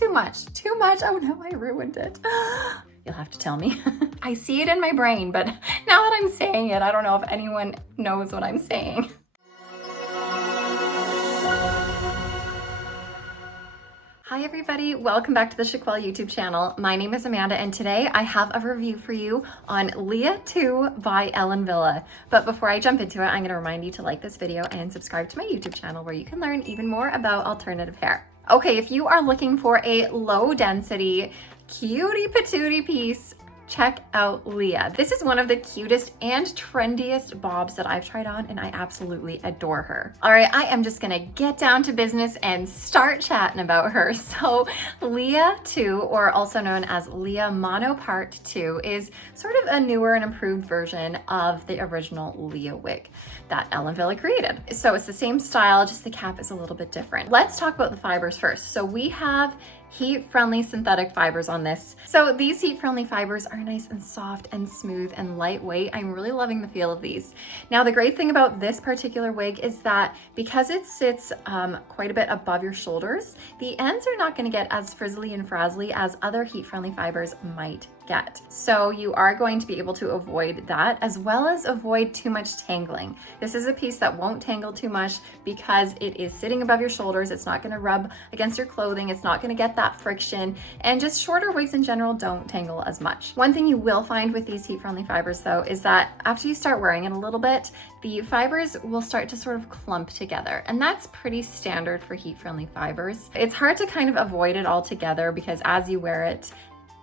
too much, too much. Oh no, I ruined it. You'll have to tell me. I see it in my brain, but now that I'm saying it, I don't know if anyone knows what I'm saying. Hi everybody, welcome back to the Chiquel YouTube channel. My name is Amanda and today I have a review for you on Lia II by Wille. But before I jump into it, I'm gonna remind you to like this video and subscribe to my YouTube channel where you can learn even more about alternative hair. Okay, if you are looking for a low density, cutie patootie piece, check out Lia. This is one of the cutest and trendiest bobs that I've tried on and I absolutely adore her. All right, I am just gonna get down to business and start chatting about her. So Lia II, or also known as Lia Mino Part 2, is sort of a newer and improved version of the original Lia wig that Wille created. So it's the same style, just the cap is a little bit different. Let's talk about the fibers first. So we have heat-friendly synthetic fibers on this. So these heat-friendly fibers are nice and soft and smooth and lightweight. I'm really loving the feel of these. Now, the great thing about this particular wig is that because it sits quite a bit above your shoulders, the ends are not gonna get as frizzly and frazzly as other heat-friendly fibers might get. So you are going to be able to avoid that, as well as avoid too much tangling. This is a piece that won't tangle too much because it is sitting above your shoulders. It's not gonna rub against your clothing. It's not gonna get that friction, and just shorter wigs in general don't tangle as much. One thing you will find with these heat-friendly fibers though is that after you start wearing it a little bit, the fibers will start to sort of clump together, and that's pretty standard for heat-friendly fibers. It's hard to kind of avoid it altogether because as you wear it,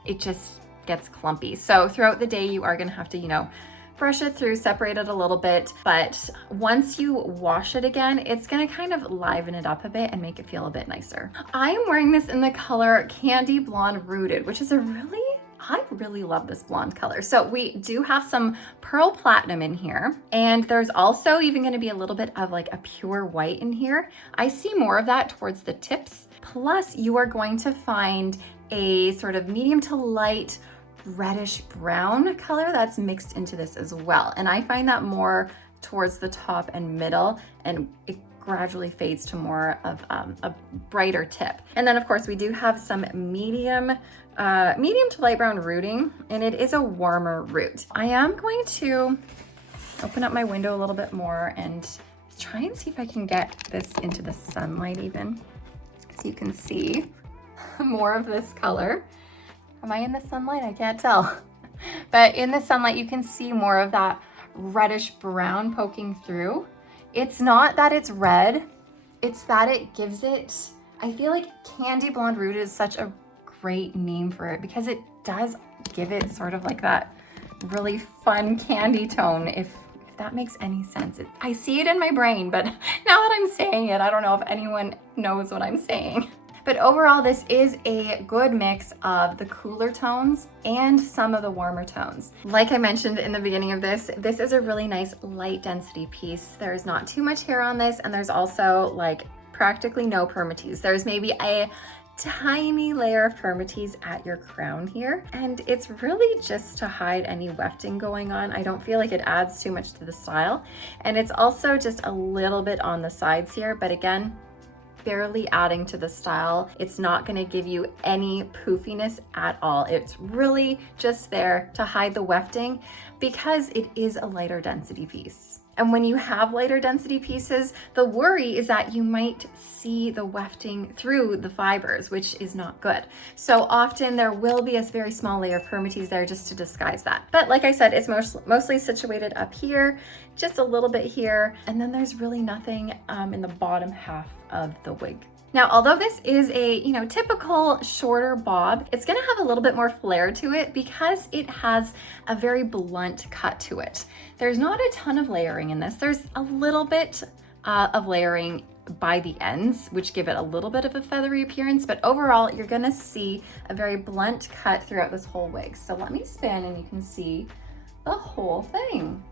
it just gets clumpy. So throughout the day, you are gonna have to, brush it through, separate it a little bit, but once you wash it again, it's gonna kind of liven it up a bit and make it feel a bit nicer. I am wearing this in the color Candy Blonde Rooted, which is I really love this blonde color. So we do have some pearl platinum in here, and there's also even gonna be a little bit of like a pure white in here. I see more of that towards the tips. Plus you are going to find a sort of medium to light reddish brown color that's mixed into this as well. And I find that more towards the top and middle, and it gradually fades to more of a brighter tip. And then of course we do have some medium to light brown rooting, and it is a warmer root. I am going to open up my window a little bit more and try and see if I can get this into the sunlight even, so you can see more of this color. Am I in the sunlight? I can't tell. But in the sunlight, you can see more of that reddish brown poking through. It's not that it's red, it's that it gives it, I feel like Candy Blonde Rooted is such a great name for it because it does give it sort of like that really fun candy tone, if that makes any sense. I see it in my brain, but now that I'm saying it, I don't know if anyone knows what I'm saying. But overall, this is a good mix of the cooler tones and some of the warmer tones. Like I mentioned in the beginning of this is a really nice light density piece. There's not too much hair on this, and there's also like practically no permatease. There's maybe a tiny layer of permatease at your crown here, and it's really just to hide any wefting going on. I don't feel like it adds too much to the style, and it's also just a little bit on the sides here, but again, barely adding to the style. It's not gonna give you any poofiness at all. It's really just there to hide the wefting because it is a lighter density piece. And when you have lighter density pieces, the worry is that you might see the wefting through the fibers, which is not good. So often there will be a very small layer of permatease there just to disguise that. But like I said, it's mostly situated up here, just a little bit here, and then there's really nothing in the bottom half of the wig. Now, although this is a, typical shorter bob, it's gonna have a little bit more flair to it because it has a very blunt cut to it. There's not a ton of layering in this. There's a little bit of layering by the ends, which give it a little bit of a feathery appearance, but overall, you're gonna see a very blunt cut throughout this whole wig. So let me spin and you can see the whole thing.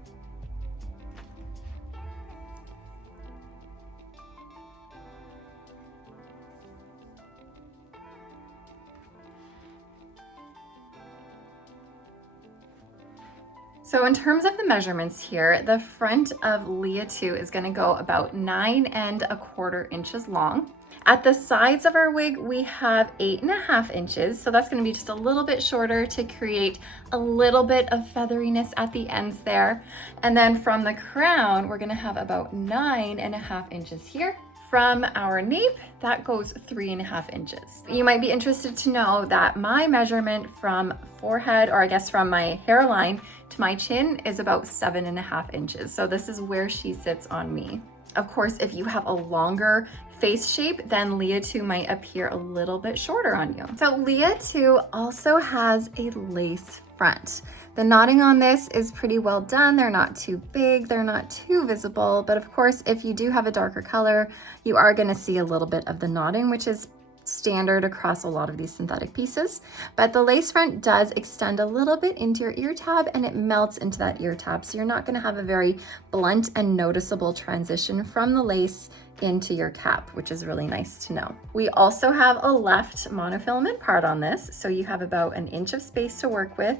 So in terms of the measurements here, the front of Lia II is gonna go about 9 1/4 inches long. At the sides of our wig, we have 8.5 inches. So that's gonna be just a little bit shorter to create a little bit of featheriness at the ends there. And then from the crown, we're gonna have about 9.5 inches here. From our nape, that goes 3.5 inches. You might be interested to know that my measurement from forehead, or I guess from my hairline to my chin, is about 7.5 inches. So this is where she sits on me. Of course, if you have a longer face shape, then Lia II might appear a little bit shorter on you. So Lia II also has a lace front. The knotting on this is pretty well done. They're not too big, they're not too visible, but of course, if you do have a darker color, you are gonna see a little bit of the knotting, which is standard across a lot of these synthetic pieces. But the lace front does extend a little bit into your ear tab and it melts into that ear tab. So you're not gonna have a very blunt and noticeable transition from the lace into your cap, which is really nice to know. We also have a left monofilament part on this. So you have about 1 inch of space to work with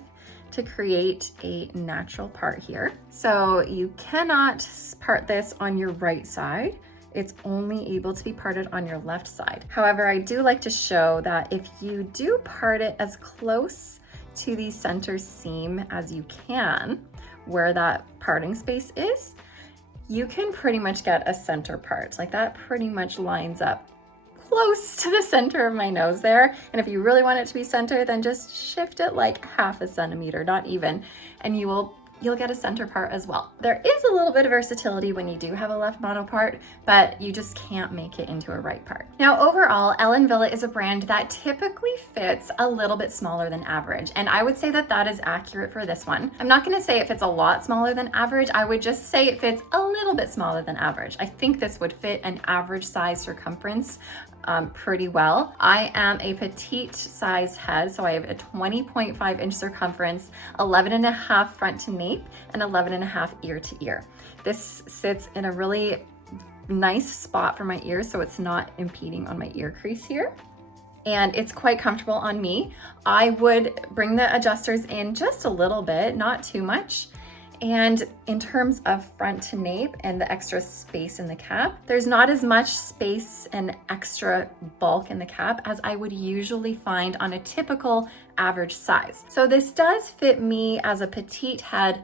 to create a natural part here. So you cannot part this on your right side. It's only able to be parted on your left side. However, I do like to show that if you do part it as close to the center seam as you can, where that parting space is, you can pretty much get a center part. Like that pretty much lines up close to the center of my nose there. And if you really want it to be center, then just shift it like 1/2 centimeter, not even, and you'll get a center part as well. There is a little bit of versatility when you do have a left mono part, but you just can't make it into a right part. Now, overall, Wille is a brand that typically fits a little bit smaller than average. And I would say that that is accurate for this one. I'm not gonna say it fits a lot smaller than average. I would just say it fits a little bit smaller than average. I think this would fit an average size circumference pretty well. I am a petite size head, so I have a 20.5 inch circumference, 11.5 front to nape, and 11.5 ear to ear. This sits in a really nice spot for my ears, so it's not impeding on my ear crease here. And it's quite comfortable on me. I would bring the adjusters in just a little bit, not too much. And in terms of front to nape and the extra space in the cap, there's not as much space and extra bulk in the cap as I would usually find on a typical average size. So this does fit me as a petite head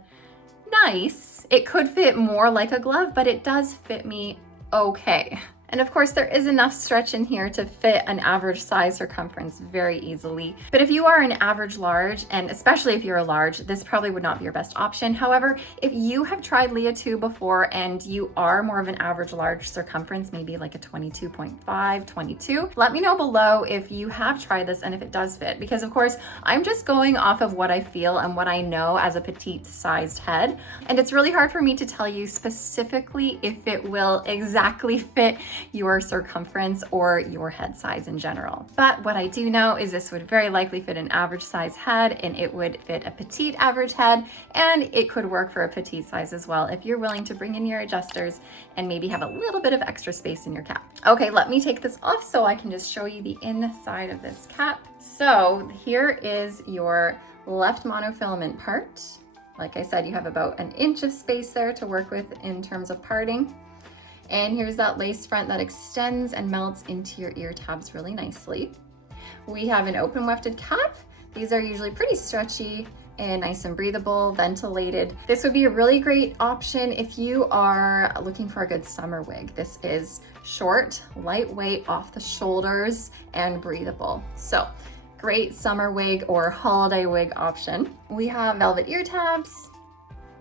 nice. It could fit more like a glove, but it does fit me okay. And of course, there is enough stretch in here to fit an average size circumference very easily. But if you are an average large, and especially if you're a large, this probably would not be your best option. However, if you have tried Lia II before and you are more of an average large circumference, maybe like a 22.5, 22, let me know below if you have tried this and if it does fit. Because of course, I'm just going off of what I feel and what I know as a petite sized head. And it's really hard for me to tell you specifically if it will exactly fit your circumference or your head size in general. But what I do know is this would very likely fit an average size head, and it would fit a petite average head, and it could work for a petite size as well if you're willing to bring in your adjusters and maybe have a little bit of extra space in your cap. Okay, let me take this off so I can just show you the inside of this cap. So here is your left monofilament part. Like I said, you have about 1 inch of space there to work with in terms of parting. And here's that lace front that extends and melts into your ear tabs really nicely. We have an open wefted cap. These are usually pretty stretchy and nice and breathable, ventilated. This would be a really great option if you are looking for a good summer wig. This is short, lightweight, off the shoulders, and breathable. So great summer wig or holiday wig option. We have velvet ear tabs,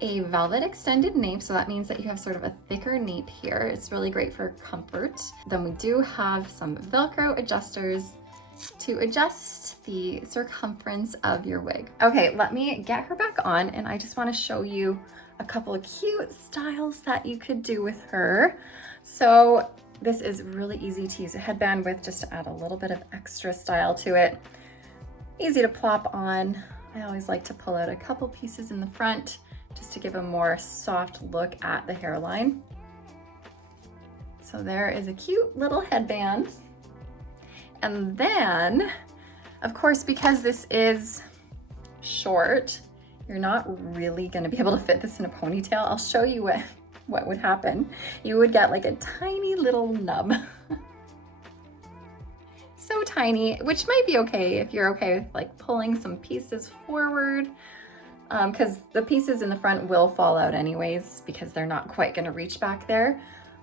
a velvet extended nape, so that means that you have sort of a thicker nape here. It's really great for comfort. Then we do have some Velcro adjusters to adjust the circumference of your wig. Okay, let me get her back on, and I just want to show you a couple of cute styles that you could do with her. So this is really easy to use a headband with, just to add a little bit of extra style to it. Easy to plop on. I always like to pull out a couple pieces in the front just to give a more soft look at the hairline. So there is a cute little headband. And then, of course, because this is short, you're not really gonna be able to fit this in a ponytail. I'll show you what would happen. You would get like a tiny little nub. so tiny, which might be okay if you're okay with like pulling some pieces forward, because the pieces in the front will fall out anyways because they're not quite gonna reach back there.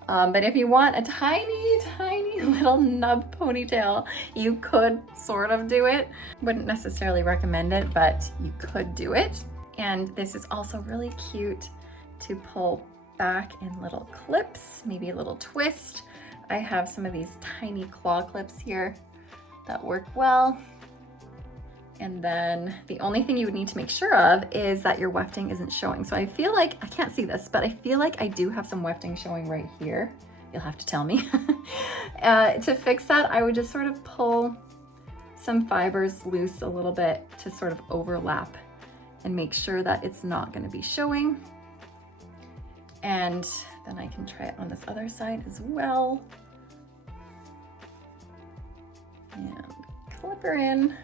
But if you want a tiny, tiny little nub ponytail, you could sort of do it. Wouldn't necessarily recommend it, but you could do it. And this is also really cute to pull back in little clips, maybe a little twist. I have some of these tiny claw clips here that work well. And then the only thing you would need to make sure of is that your wefting isn't showing. So I feel like, I can't see this, but I feel like I do have some wefting showing right here. You'll have to tell me. To fix that, I would just sort of pull some fibers loose a little bit to sort of overlap and make sure that it's not gonna be showing. And then I can try it on this other side as well. And clip her in.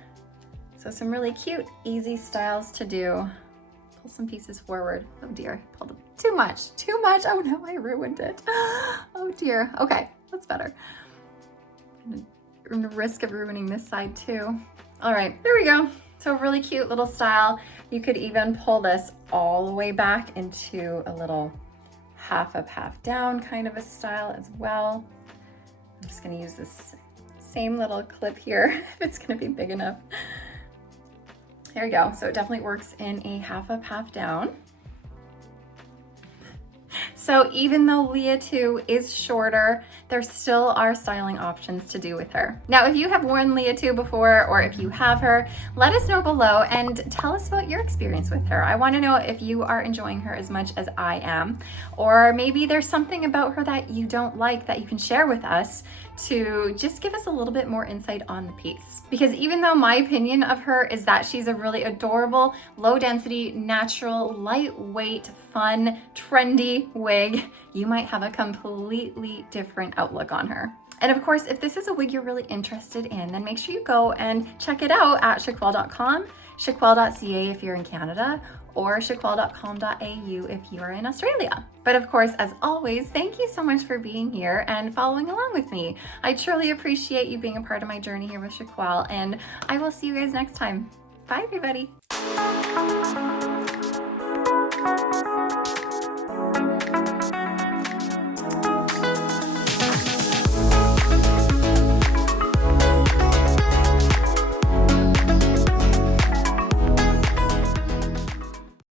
So some really cute, easy styles to do. Pull some pieces forward. Oh dear, pulled them too much, too much. Oh no, I ruined it. Oh dear, okay, that's better. I'm gonna risk of ruining this side too. All right, there we go. So really cute little style. You could even pull this all the way back into a little half up, half down kind of a style as well. I'm just gonna use this same little clip here if it's gonna be big enough. There we go. So it definitely works in a half up, half down. So even though Lia II is shorter, there still are styling options to do with her. Now, if you have worn Lia II before, or if you have her, let us know below and tell us about your experience with her. I want to know if you are enjoying her as much as I am, or maybe there's something about her that you don't like that you can share with us to just give us a little bit more insight on the piece. Because even though my opinion of her is that she's a really adorable, low density, natural, lightweight, fun, trendy wig, you might have a completely different outlook on her. And of course, if this is a wig you're really interested in, then make sure you go and check it out at chiquel.com, chiquel.ca if you're in Canada, or chiquel.com.au if you are in Australia. But of course, as always, thank you so much for being here and following along with me. I truly appreciate you being a part of my journey here with Chiquel, and I will see you guys next time. Bye, everybody.